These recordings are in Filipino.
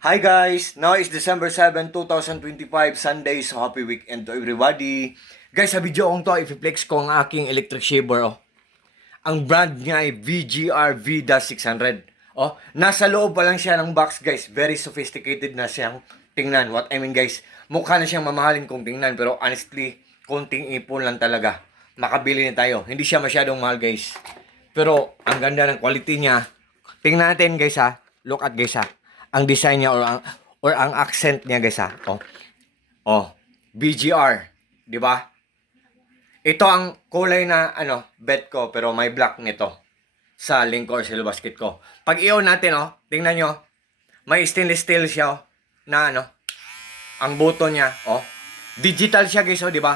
Hi guys! Now is December 7, 2025, Sunday, so happy weekend to everybody. Guys, sa video kong to, i-flex ko ang aking electric shaver. Ang brand niya ay VGR V-600. Nasa loob pa lang siya ng box guys. Very sophisticated na siyang tingnan. What I mean guys, mukha na siyang mamahalin kung tingnan. Pero honestly, konting ipon lang talaga. Makabili na tayo. Hindi siya masyadong mahal guys. Pero ang ganda ng quality niya. Tingnan natin guys ha. Look at guys ha. Ang design niya or ang accent niya guys ha. BGR, 'di ba? Ito ang kulay na bet ko pero may black nito sa link or sa basket ko. Pag i-on natin tingnan nyo, may stainless steel siya na ang button niya digital siya guys 'di ba?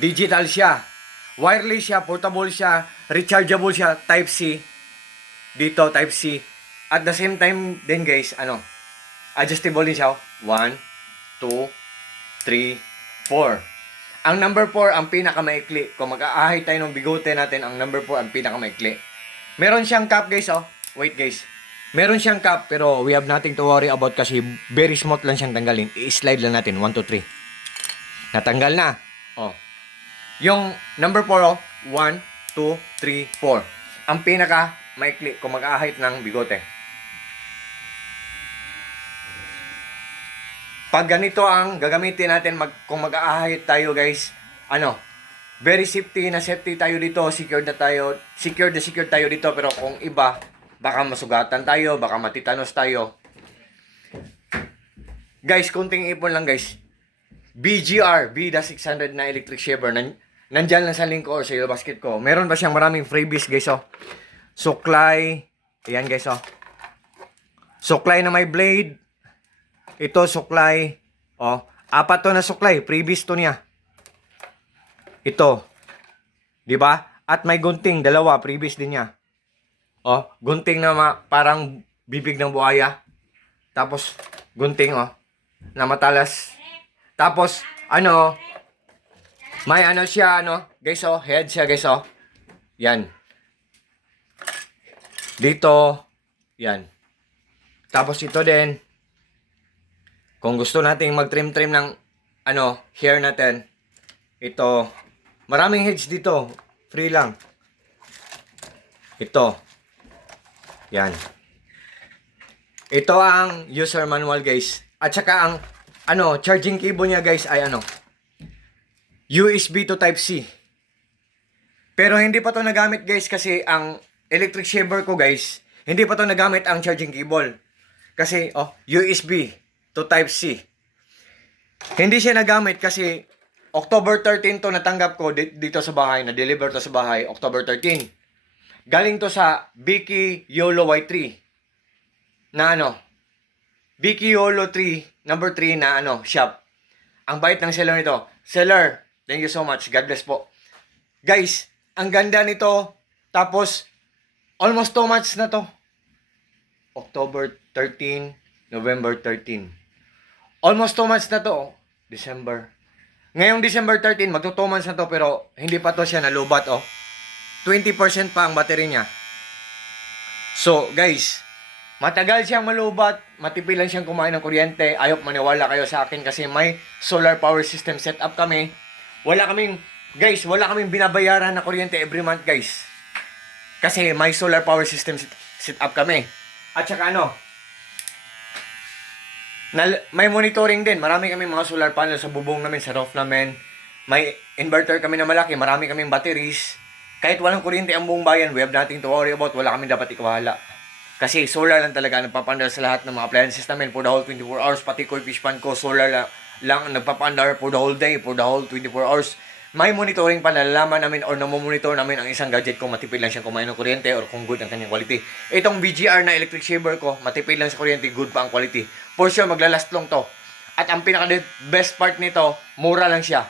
Digital siya. Wireless siya, portable siya, rechargeable siya, type C. Dito type C. At the same time din guys, adjustable din siya. 1, 2, 3, 4. Ang number 4 ang pinakamaikli. Kung mag-aahay tayo ng bigote natin, ang number 4 ang pinakamaikli. Meron siyang cap guys Wait guys. Meron siyang cap pero we have nothing to worry about kasi very smooth lang siyang tanggalin. I-slide lang natin. 1, 2, 3. Natanggal na. Yung number 4 1, 2, 3, 4. Ang pinaka maikli kung mag-aahit ng bigote. Pag ganito ang gagamitin natin kung mag-aahit tayo guys, very safety tayo dito, secure tayo dito, pero kung iba, baka masugatan tayo, baka matitanos tayo. Guys, kunting ipon lang guys. BGR V-600 na electric shaver, nandyan lang sa link or sa basket ko. Meron pa siyang maraming freebies guys Suklay, ayan guys suklay na may blade. Ito suklay. Apat to na suklay. Previous to niya. Ito. 'Di ba? At may gunting, dalawa, previous din niya. Gunting na parang bibig ng buhaya. Tapos gunting na matalas. Tapos may siya guys head siya guys Yan. Dito, yan. Tapos ito din. Kung gusto nating mag-trim-trim ng hair natin, ito, maraming heads dito, free lang. Ito. Yan. Ito ang user manual guys. At saka ang charging cable niya guys ay USB to type C. Pero hindi pa to nagamit guys kasi ang electric shaver ko guys, hindi pa to nagamit ang charging cable. Kasi USB to type C. Hindi siya nagamit kasi October 13 to natanggap ko dito sa bahay, na-deliver to sa bahay October 13. Galing to sa Vicky YOLO Y3 na Vicky YOLO 3 number 3 na shop. Ang bait ng seller nito. Seller, thank you so much. God bless po. Guys, ang ganda nito. Tapos almost 2 months na to. October 13, November 13. Almost 2 months na to. December. Ngayong December 13, magto 2 months na to pero hindi pa to siya nalubat 20% pa ang battery niya. So, guys, matagal siyang malubat, matipid lang siyang kumain ng kuryente. Ayok maniwala kayo sa akin kasi may solar power system setup kami. Wala kaming binabayaran na kuryente every month, guys. Kasi may solar power system setup kami. At saka may monitoring din. Marami kami mga solar panel sa bubong namin, sa roof namin. May inverter kami na malaki. Marami kaming batteries. Kahit walang kuryente ang buong bayan, we have nothing to worry about. Wala kami dapat ikawahala. Kasi solar lang talaga nagpapandar sa lahat ng mga appliances namin for the whole 24 hours. Pati ko fish pan ko, solar lang nagpapandar for the whole day, for the whole 24 hours. May monitoring pa, nalalaman namin or namomonitor namin ang isang gadget kung matipid lang siyang kumain ng kuryente or kung good ang kanyang quality. Itong BGR na electric shaver ko, matipid lang sa kuryente, good pa ang quality. For sure, maglalast long to. At ang pinaka-best part nito, mura lang siya.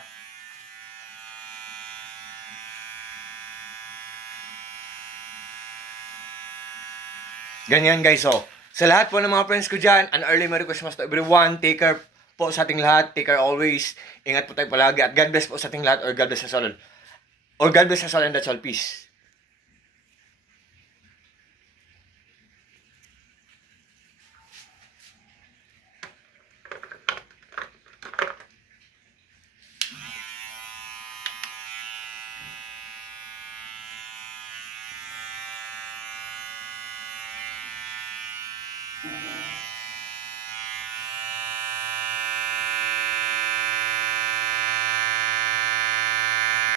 Ganyan guys Sa lahat po ng mga friends ko dyan, an early Merry Christmas to everyone. Take care po sa ating lahat. Take care always. Ingat po tayo palagi. At God bless po sa ating lahat or God bless us all. Or God bless us all and that's all. Peace.